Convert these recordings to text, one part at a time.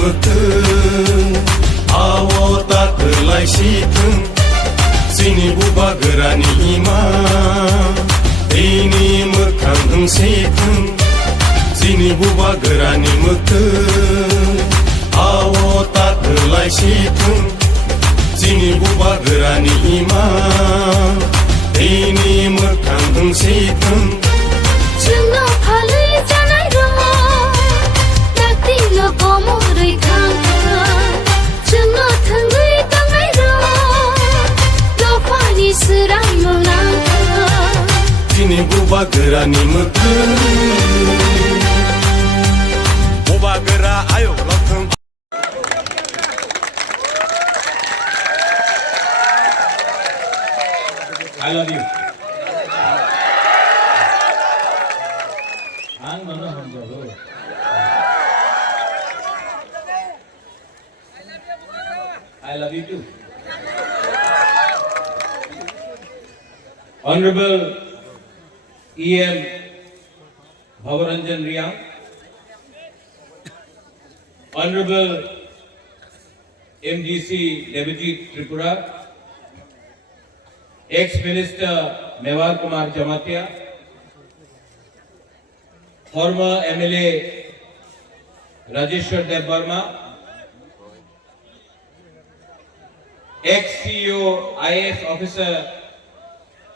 मोथों आवता थोलायसिथों जोंनि बुबा गोरानि इमा दैनि मोखां होंसेथों जोंनि बुबा गोरानि मोथों आवता थोलायसिथों जोंनि बुबा गोरानि इमा दैनि मोखां होंसेथों जोंनो फालै जानाय रं दाक्तिल' गमरै थांथों जोंनो थोंगै दांनाय रं लफानि सोरांल' नांथों जोंनि बुबा गोरानि मोथों बुबा गोरा आयौ लथों I love you. Ang mana hamjalo. I love you too. Honorable E.M. Bhavaranjan Riyang, Honorable MGC Deputy Tripura, ex-minister Mewar Kumar Jamatia, former MLA Rajeshwar Dev Verma, ex-CEO IAS officer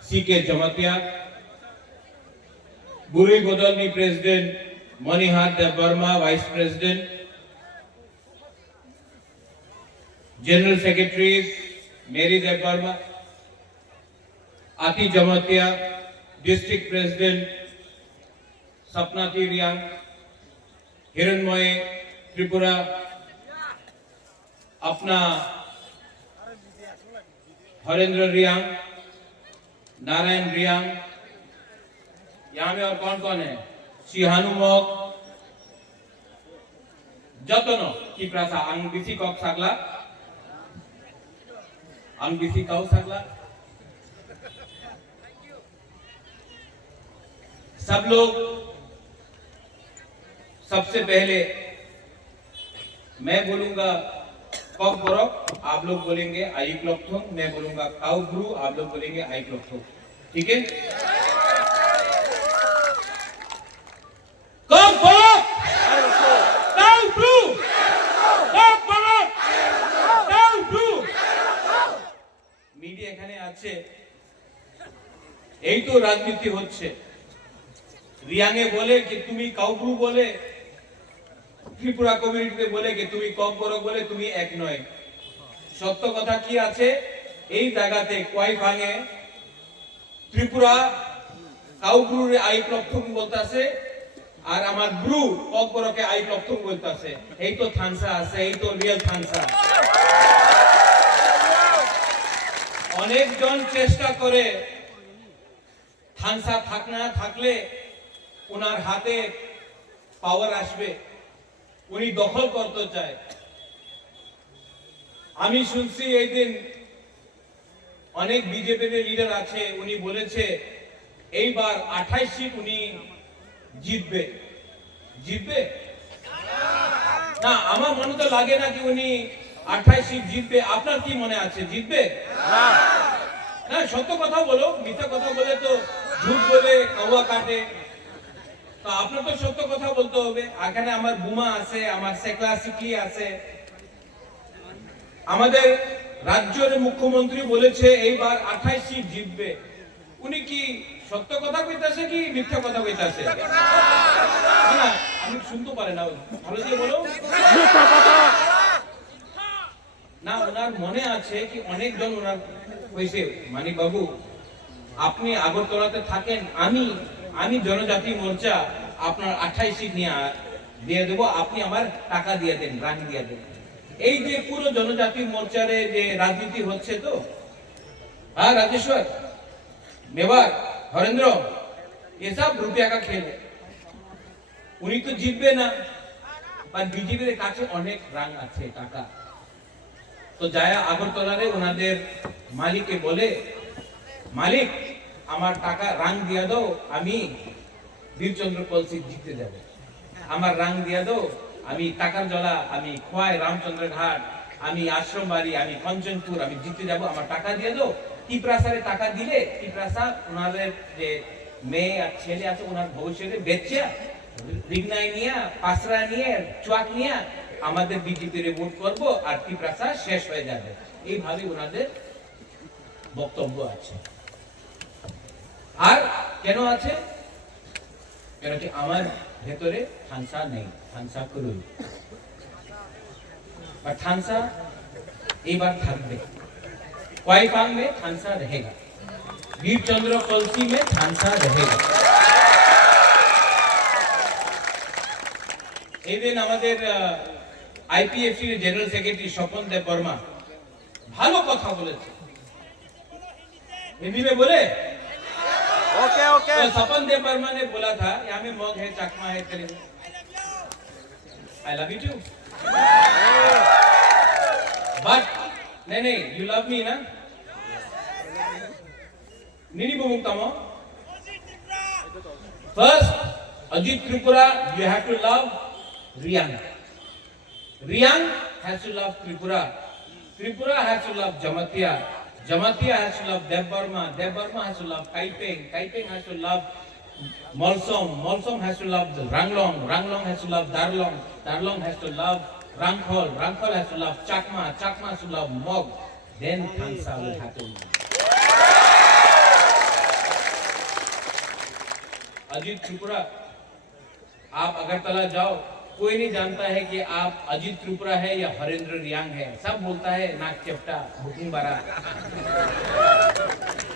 C.K. Jamatia, Buri Godalni President Manihar Dev Verma, Vice President, General Secretaries Mary Dev Verma, Ati Jamatia, District President Sapnati Riyang, Hiranmoy Tripura, अपना हरेंद्र रियांग, नारायण रियांग, यहाँ में और कौन कौन है? सिहानुमोक, जतनो की Prasa अंगबिसी cock सागला, अंगबिसी cow सागला, सब लोग सबसे पहले मैं बोलूंगा कॉक बोरक, आप लोग बोलेंगे आई क्लॉक्थों, मैं बोलूंगा काउ ब्रू, आप लोग बोलेंगे आई क्लॉक्थों, ठीक है? कॉक बोरक, काउ ब्रू, कॉक बोरक, काउ ब्रू। मीडिया এখানে আছে, এই তো রাজনীতি হচ্ছে। রিয়াংয়ে বলে कि তুমি কাউব্রু বলে, ত্রিপুরা কমিউনিটিতে বলে कि তুমি ককবরক বলে, তুমি এক নয়। সত্য কথা কি আছে? এই জায়গাতে কয় ভাঙে ত্রিপুরা কাউব্রুরে আই প্রথম বলতাছে আর আমার ব্রু ককবরকে আই প্রথম বলতাছে। এই তো থানসা আছে, এই তো রিয়েল থানসা। অনেকজন চেষ্টা করে থানসা থাকনা থাকলে ওনার হাতে পাওয়ার আসবে, উনি দখল করতে চায়। আমি শুনছি এই দিন অনেক বিজেপির লিডার আছে, উনি বলেছে এইবার 28 সিট উনি জিতবে। জিতবে না, আমার মনে তো লাগে না যে উনি 28 সিট জিতবে। আপনার কি মনে আছে জিতবে? না, সত্য কথা বলো, মিথ্যা কথা বলে তো ঝুট বলে কাওয়া কাটে। তো আপনার তো সত্য কথা বলতে হবে। এখানে আমার বুমা আছে, আমার সেকলা সিকলি আছে। আমাদের রাজ্যের মুখ্যমন্ত্রী বলেছে এইবার 28 সিট জিতবে। উনি কি সত্য কথা কইতাছে কি মিথ্যা কথা কইতাছে? না, আমি শুনতে পারে না, ভালো করে বলো। না, ওনার মনে আছে কি অনেকজন ওনার কইছে মানিক বাবু আপনি আগরতলাতে থাকেন, আমি জনজাতি মোর্চা আপনার 28 সিট নিয়ে দিয়ে দেব, আপনি আমার টাকা দিয়ে দেন, রান দিয়ে দেন। এই যে পুরো জনজাতি মোর্চারে যে রাজনীতি হচ্ছে, তো हाँ राजेश्वर मेवार हरेंद्र ये सब रुपया का खेल है। उन्हीं तो जीतबे ना, पर बीजेपी रे काছে অনেক রাং আছে টাকা। তো যায় আগরতলারে ওনাদের মালিককে বলে মালিক আমার টাকা রাং দিয়া দাও, আমি বীরচন্দ্র কলসি জিততে যাব। আমার রাং দিয়া দাও, আমি টাকারজলা, আমি খোয়াই রামচন্দ্র ঘাট, আমি আশ্রম বাড়ি, আমি কঞ্চনপুর, আমি জিতে যাব, আমার টাকা দিয়ে দাও। টিপ্রাসারে টাকা দিলে টিপ্রাসা ওনাদের যে মেয়ে আর ছেলে আছে ওনার ভবিষ্যতে বেচে রিগনাই নিয়ে, পাসরা নিয়ে, চুয়াক নিয়ে আমাদের বিজেপির ভোট করব আর টিপ্রাসা শেষ হয়ে যাবে, এইভাবে ওনাদের বক্তব্য আছে। আর কেন আছে? কেন কি আমার ভেতরে থানসা নেই, থানসা করুন বা থানসা এইবার থাকবে। क्वाईफांग में थानसा रहेगा, वीर चंद्र कलसी में थानसा रहेगा। এই দিন আমাদের আইপিএফসি জেনারেল সেক্রেটারি স্বপন দেব বর্মা ভালো কথা বলেছে, हिंदी में बोले ओके ओके। तो स्वपन देव वर्मा ने बोला था यहाँ में मग है, चकमा है, Telugu, I love you too, but नहीं यू लव मी ना, नहीं बोलता मैं। First Ajit Tripura, you have to love Reang, Reang has to love Tripura, Tripura has to love Jamatia, Jamatia has to love Deb Barma, Deb Barma has to love Kaipeng, Kaipeng has to love Malsom, Malsom has to love Ranglong, Ranglong has to love Darlong, Darlong has to love Rangkhol, Rangkhol has to love Chakma, Chakma has to love Mog, then Tansa will happen. Ajit Tripura, आप अगरतला जाओ, कोई नहीं जानता है कि आप अजीत त्रिपुरा है या हरेंद्र रियांग है, सब बोलता है नाक चेप्टा, बुकिंग बारा।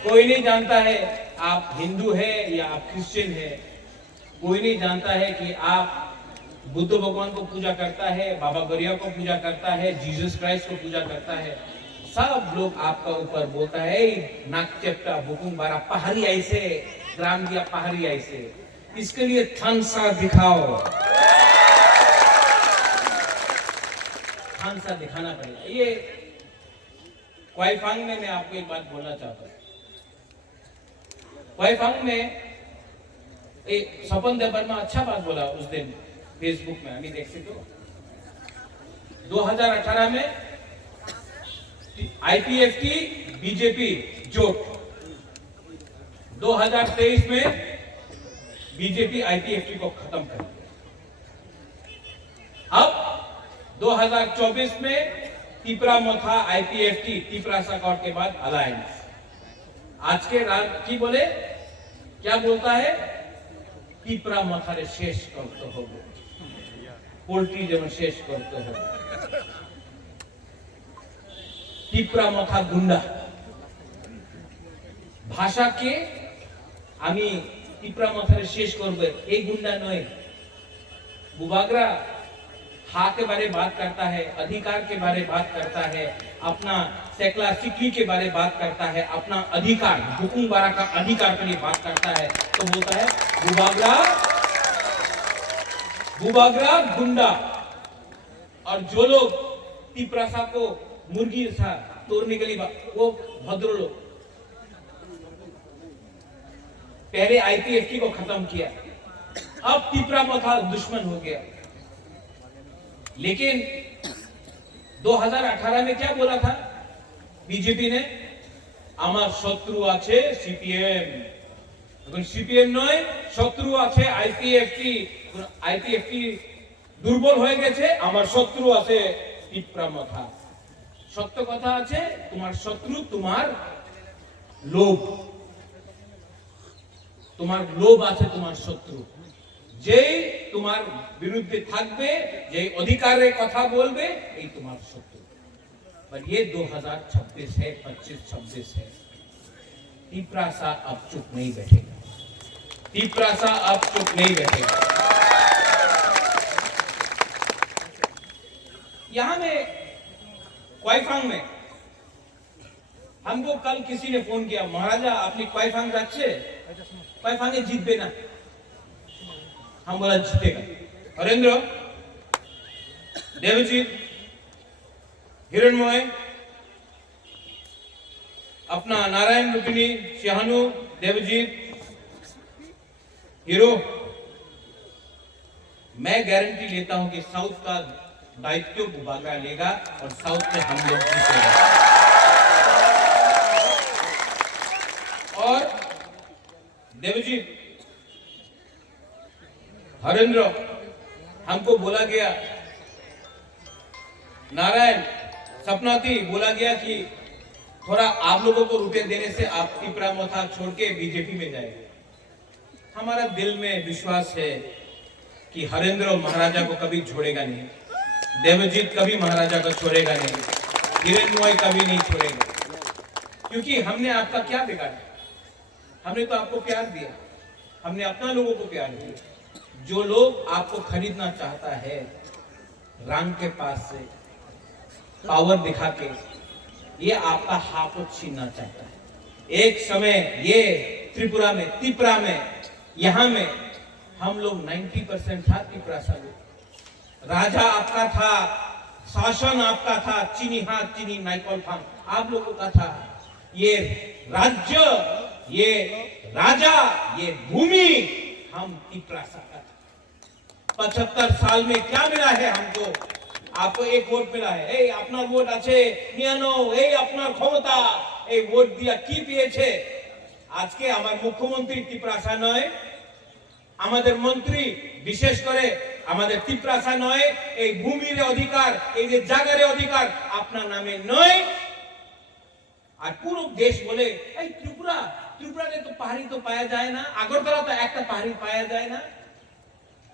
कोई नहीं जानता है आप हिंदू है या आप क्रिश्चियन है, कोई नहीं जानता है कि आप बुद्ध भगवान को पूजा करता है, बाबा गरिया को पूजा करता है, जीसस क्राइस्ट को पूजा करता है। सब लोग आपका ऊपर बोलता है नाक चेप्टा, बुकुंग बारा, पहाड़ी ऐसे, ग्राम दिया पहाड़ी ऐसे। इसके लिए थानसा दिखाओ, थानसा दिखाना पड़ेगा। ये क्वाईफांग में मैं आपको एक बात बोलना चाहता हूँ। क्वाईफांग में एक स्वपन देव वर्मा अच्छा बात बोला उस दिन फेसबुक में, अभी देख सकते हो। 2018 में आईपीएफटी बीजेपी जोट, 2023 में बीजेपी आईपीएफटी को खत्म कर दिया। अब 2024 में तिपरा मोथा आईपीएफटी, तिपरा साकौट के बाद अलायंस। आज के की बोले क्या बोलता है? तिपरा मोथारे शेष करते हो, पोल्ट्री जेमन शेष करते हो, টিপরা মাথা গুন্ডা ভাষাকে আমি টিপরা মাথারে শেষ করব, এই গুন্ডা নয়। बुबागरा हा के बारे बात करता है, अधिकार के बारे बात करता है, अपना सेकला सिकली के बारे बात करता है, अपना अधिकार बुकुंग बारा का अधिकार के लिए बात करता है, तो बोलता है बुबागरा, बुबागरा गुंडा। और जो लोग टिपरासा को मुर्गी था तोड़ने के लिए वो भद्र लोग, पहले आईपीएफटी को खत्म किया, अब तिपरा मथा दुश्मन हो गया। लेकिन 2018 में क्या बोला था बीजेपी ने? আমার শত্রু আছে সিপিএম, এখন সিপিএম নয়, শত্রু আছে আইপিএফটি, আইপিএফটি দুর্বল হয়ে গেছে, আমার শত্রু আছে টিপরা মাথা। সত্য কথা আছে, তোমার শত্রু তোমার লোভ, তোমার লোভ আছে তোমার শত্রু। যেই তোমার বিরুদ্ধে থাকবে, যেই অধিকারের কথা বলবে, এই তোমার শত্রু। पर ये 2026 है, 25-26 है। टिपरासा अब चुप नहीं बैठेगा, टिपरासा अब चुप नहीं बैठेगा। यहां में क्वाईफांग में हमको कल किसी ने फोन किया, महाराजा अपनी क्वाईफांग जाচ্ছে, क्वाईफांगे जीतबे ना। हम बोला जीतेगा। हरेंद्र, देवजीत, हिरणमय, अपना नारायण रुक्मिणी, शाहनु, देवजीत, हीरो, मैं गारंटी लेता हूं कि साउथ का दायित्व बुबागरा लेगा और साउथ में हम लोग जीतेंगे। और देवजी, हरेंद्र, हमको बोला गया, नारायण, सपना थी, बोला गया कि थोड़ा आप लोगों को रुपए देने से आप तिपरा मोथा छोड़ के बीजेपी में जाएंगे। हमारा दिल में विश्वास है कि हरेंद्र महाराजा को कभी छोड़ेगा नहीं, देवजीत कभी महाराजा को छोड़ेगा नहीं, हिरण्मय कभी नहीं छोड़ेगा, क्योंकि हमने आपका क्या बिगाड़ा? हमने तो आपको प्यार दिया, हमने अपना लोगों को प्यार दिया। जो लोग आपको खरीदना चाहता है रंग के पास से, पावर दिखा के, ये आपका हाथ छीनना चाहता है। एक समय ये त्रिपुरा में, तिपरा में, यहां में हम लोग 90% था तिपरा सा लोग। राजा आपका था, शासन आपका था, चीनी हाथ चीनी नाइकॉल फार्म आप लोगों का था। ये राज्य, ये राजा, ये भूमि हम तिपरा सा का था। 75 साल में क्या मिला है हमको? आपको एक वोट मिला है, এই আপনার ভোট আছে নিয়ানো, এই আপনার ক্ষমতা, এই ভোট দিয়া কি পেয়েছে? আজকে আমার মুখ্যমন্ত্রী ত্রিপুরাসা নয়, আমাদের মন্ত্রী বিশেষ করে আমাদের ত্রিপুরাসা নয়, এই ভূমির অধিকার, এই যে জায়গার অধিকার আপনার নামে নয়। আর পুরো দেশ বলে এই ত্রিপুরা, ত্রিপুরাতে তো পাহাড়ি তো পাওয়া যায় না, আগরতলা তো একটা পাহাড়ি পাওয়া যায় না।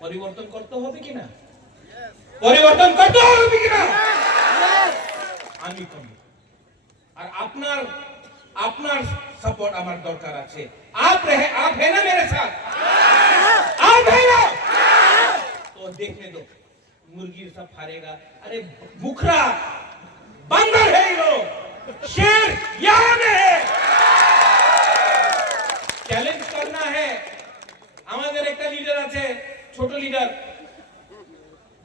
পরিবর্তন করতে হবে কিনা? পরিবর্তন করতে হবে কিনা? আমি করব। আর আপনার আপনার সাপোর্ট আমার দরকার আছে। आप है ना मेरे साथ? आप है ना? तो देखने दो, मुर्गी सब हारेगा। अरे बुखरा बंदर है ये लोग, शेर यहाँ में है। চ্যালেঞ্জ करना है। আমাদের একটা লিডার আছে, ছোট লিডার,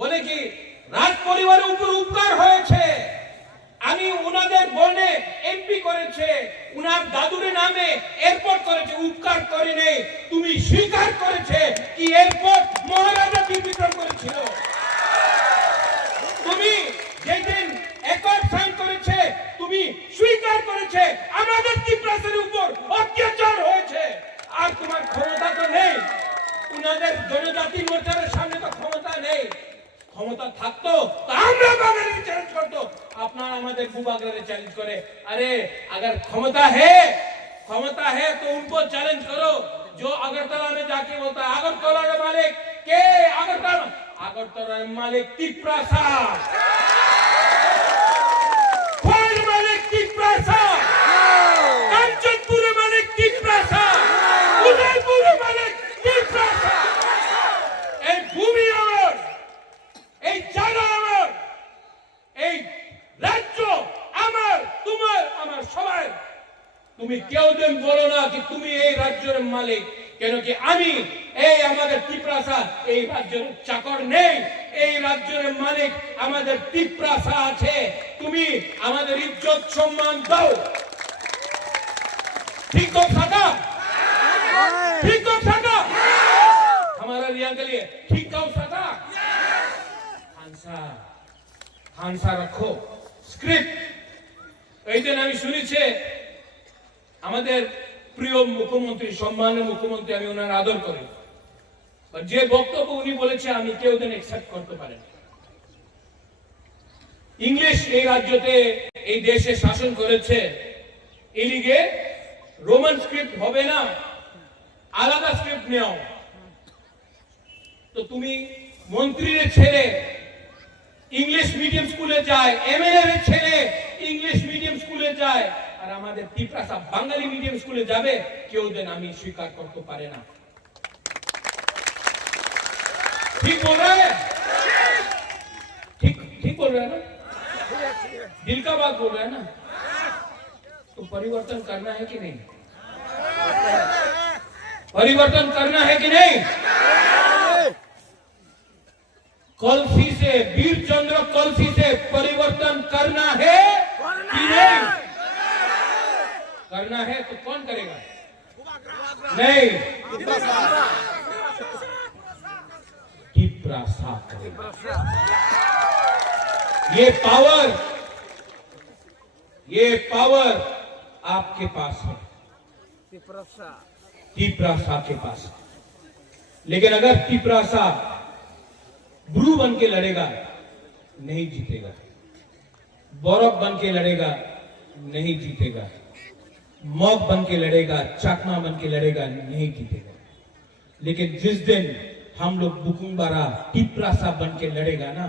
বলে কি রাজ পরিবারের উপর উপকার হয়েছে, আমি উনাদের বনে এমপি করেছে, উনার দাদুর নামে এয়ারপোর্ট করেছে, উপকার করে নেই। তুমি স্বীকার করেছে কি এয়ারপোর্ট মহারাজা বিতরণ করেছিল? তুমি যেদিন একর্ড সাইন করেছে, তুমি স্বীকার করেছে আমাদের ত্রিপুরাসের উপর অত্যাচার হয়েছে। আর তোমার ক্ষমতা তো নেই, উনাদের জনজাতি মোর্চার সামনে তো ক্ষমতা নেই। ক্ষমতা থাকতো তো আমরা বাঙালি চ্যালেঞ্জ করতো, আপনারা আমাদের বুবাগরে চ্যালেঞ্জ করে। अरे अगर क्षमता है तो उनको चैलेंज करो। जो अगरतला में जाके बोलता है अगरतला का मालिक के, अगरतला मालिक त्रिपुरासा, खोल मालिक त्रिपुरासा, कांचनपुर मालिक त्रिपुरासा, उदयपुर मालिक त्रिपुरासा। এই ভূমি আমার, এই জায়গা আমার, এই রাজ্য আমার, তোমার, আমার সবাই। তুমি কেউ দিন বলো না কি তুমি এই রাজ্যের মালিক, কেন কি আমি এই আমাদের ত্রিপুরাসা এই রাজ্যের চাকর নেই, এই রাজ্যের মালিক আমাদের ত্রিপুরাসা আছে। তুমি আমাদের ইজ্জত সম্মান দাও। ঠিক তো সাকা? ঠিক তো সাকা? हमारा रिया के लिए ठीक का साका? খানসা রাখো স্ক্রিপ্ট। এই দিন আমি শুনেছি আমাদের প্রিয় মুখ্যমন্ত্রী, সম্মানীয় মুখ্যমন্ত্রী, আমি ওনার আদর করি, যে বক্তব্য উনি বলেছে আমি কেউ দিন অ্যাকসেপ্ট করতে পারি না। ইংলিশ এই রাজ্যতে এই দেশে শাসন করেছে, এলিগে রোমান স্ক্রিপ্ট হবে না, আলাদা স্ক্রিপ্ট নেও। তো তুমি মন্ত্রীর ছেলে ইংলিশ মিডিয়াম স্কুলে যায়, এমএলএ এর ছেলে ইংলিশ মিডিয়াম স্কুলে যায়, আর আমাদের ত্রিপুরাসা বাঙালি মিডিয়াম স্কুলে যাবে, কেউ যেন আমি স্বীকার করতে পারে না। ঠিক বল रहा है? ठीक बोल रहा है ना? दिल का बात बोल रहा है ना? तो परिवर्तन करना है कि नहीं? परिवर्तन करना है कि नहीं? कलसी से, वीर चंद्र कलसी से परिवर्तन करना है कि नहीं? करना है तो कौन करेगा? नहीं, तिपरासा करेगा। ये पावर आपके पास है, तिपरासा के पास है। लेकिन अगर तिपरासा ब्रू बन के लड़ेगा नहीं जीतेगा, बौरव बन के लड़ेगा नहीं जीतेगा, मॉक बन के लड़ेगा, चाकमा बन के लड़ेगा नहीं जीतेगा। लेकिन जिस दिन हम लोग बुकुंबारा तिपरासा बन के लड़ेगा ना,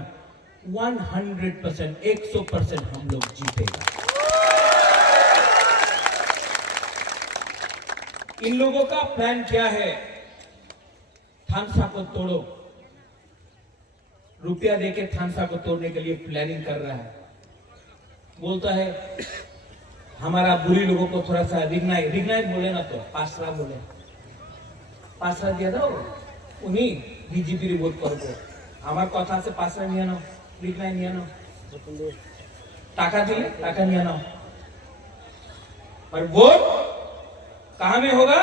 100% 100% हम लोग जीतेगा। इन लोगों का प्लान क्या है? थानसा को तोड़ो, रुपया देके थानसा को तोड़ने के लिए प्लानिंग कर रहा है। बोलता है हमारा बुरी लोगों को थोड़ा सा रिग्नाइट बोले ना तो पासरा बोले, पासरा दिया था उन्हीं बीजेपी वोट करबो, আমার কথা আছে পাসরা নিয়ে নাও, রিগ্নাইট নিয়ে নাও, টাকা দিলে টাকা নিয়ে নাও, और वोट कहां में होगा?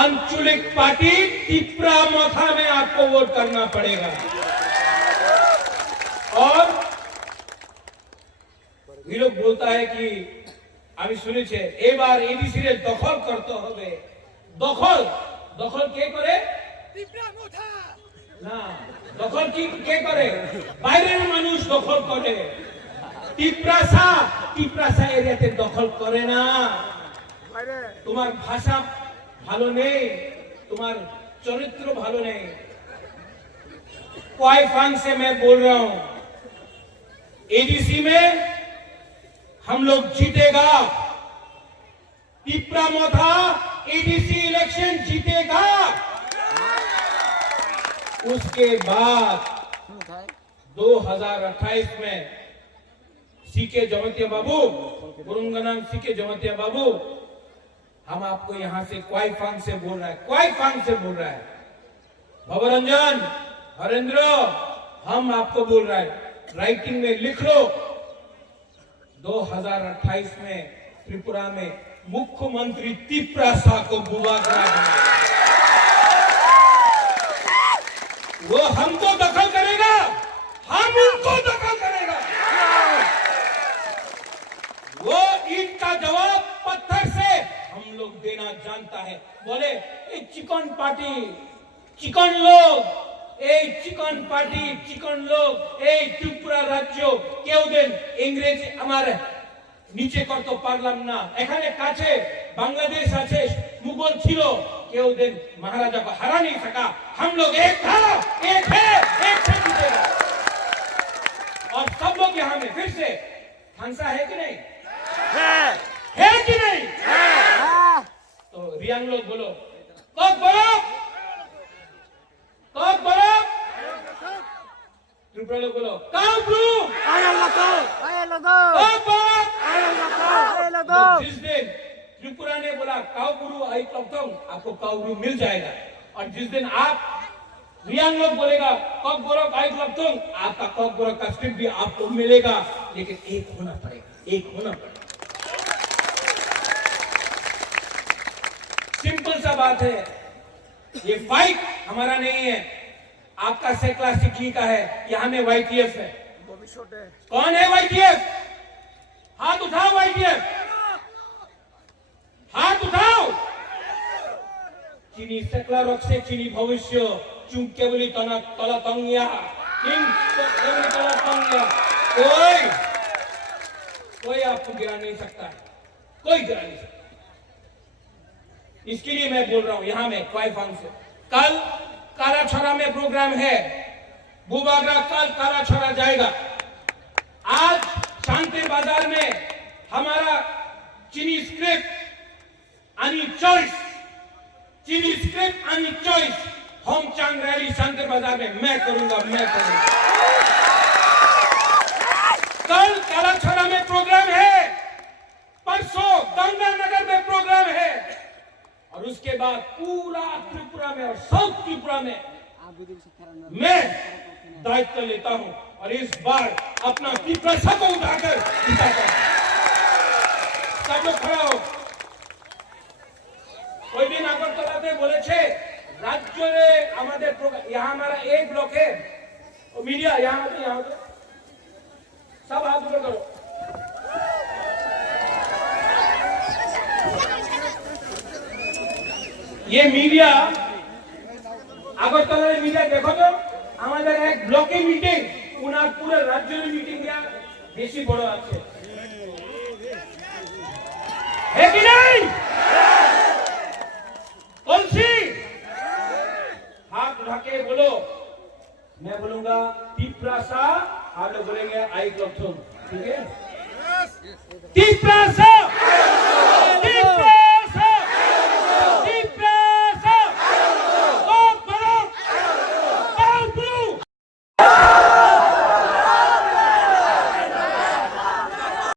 आंचलिक पार्टी तिपरा मोथा में आपको वोट करना पड़ेगा। और ये लोग बोलता है कि আমি শুনেছি এবার এডিসি রে দখল করতে হবে। দখল কে করে? তিপরা মোথা না, দখল কে করে? বাইরের মানুষ দখল করে। তিপরাসা এরিয়াতে দখল করে না। তোমার ভাষা ভালো নেই, তোমার চরিত্র ভালো নেই। क्वाइफांग से मैं बोल रहा हूं, एडीसी में हम लोग जीतेगा, तिपरा मोथा एडीसी इलेक्शन जीतेगा। उसके बाद 2028 में सीके जमतिया बाबू, गुरुंगनाम सीके जमतिया बाबू, हम आपको यहां से क्वाइफांग से बोल रहा है, क्वाइफांग से बोल रहा है। भवरंजन, हरेंद्र, हम आपको बोल रहा है, राइटिंग में लिख लो, 2028 में त्रिपुरा में मुख्यमंत्री तिपरासा को बुवागरा बनाएगा। वो हमको दखल करेगा, हम उनको दखल करेगा। वो इनका जवाब पत्थर से हम लोग देना जानता है। बोले चिकन पार्टी, चिकन लोग, এই চিকন পার্টি, চিকন লোক, এই ত্রিপুরা রাজ্য কেউ দিন ইংরেজ আমার নিচে করতে পারলাম না। এখানে কাছে বাংলাদেশ আছে, মুঘল ছিল, কেউ দিন महाराजा को हरा नहीं सका। हम लोग एक था, एक है, एक से जीतेगा। और सब लोग यहाँ में फिर से थानसा है कि नहीं? है कि नहीं? तो रियांग लोग बोलो कब बरफ, कब बरफ, त्रिपुरा लोग बोलो कब ब्रू, जिस दिन त्रिपुरा ने बोला काउब्रू आई कब्तों, आपको काउब्रू मिल जाएगा। और जिस दिन आप रियांग लोग बोलेगा कब बोरो आई कब्तों, आपका कब बोरो का स्ट्रिप भी आपको मिलेगा। लेकिन एक होना पड़ेगा, एक होना पड़ेगा। सिंपल सा बात है, ये फाइट हमारा नहीं है, आपका सेक्ला सिकली का है। यहाँ में वाईटीएफ है। कौन है वाईटीएफ? हाथ उठाओ वाईटीएफ, हाथ उठाओ। चीनी सेक्ला रॉक से चीनी भविष्य चुम केवली तना तला तंगिया, इन केवली तला तंगिया, कोई आपको गिरा नहीं सकता है, कोई गिरा नहीं सकता। इसके लिए मैं बोल रहा हूं यहां में क्वाइफांग से। कल काराछोरा में प्रोग्राम है, बुबागरा कल काराछोरा जाएगा। आज शांति बाजार में हमारा चीनी स्क्रिप्ट आणि चॉइस, चीनी स्क्रिप्ट आणि चॉइस होम चांग रैली शांति बाजार में मैं करूंगा। कल काराछोरा में प्रोग्राम है, परसों गंगानगर में प्रोग्राम है, और उसके बाद पूरा त्रिपुरा में और साउथ त्रिपुरा में मैं दायित्व लेता हूं। और इस बार अपना तिपरासा को उठाकर जिताता हूं। सब लोग खड़ा हो। कोई दिन আগরতলাতে বলেছে রাজ্যে यहाँ हमारा एक ब्लॉक है मीडिया, यहाँ सब हाथ ऊपर करो। ये मीडिया আগরতলার মিডিয়া দেখো তো, আমাদের এক ব্লকে মিটিং, উনার পুরো রাজ্যের মিটিং বেশি বড় আছে।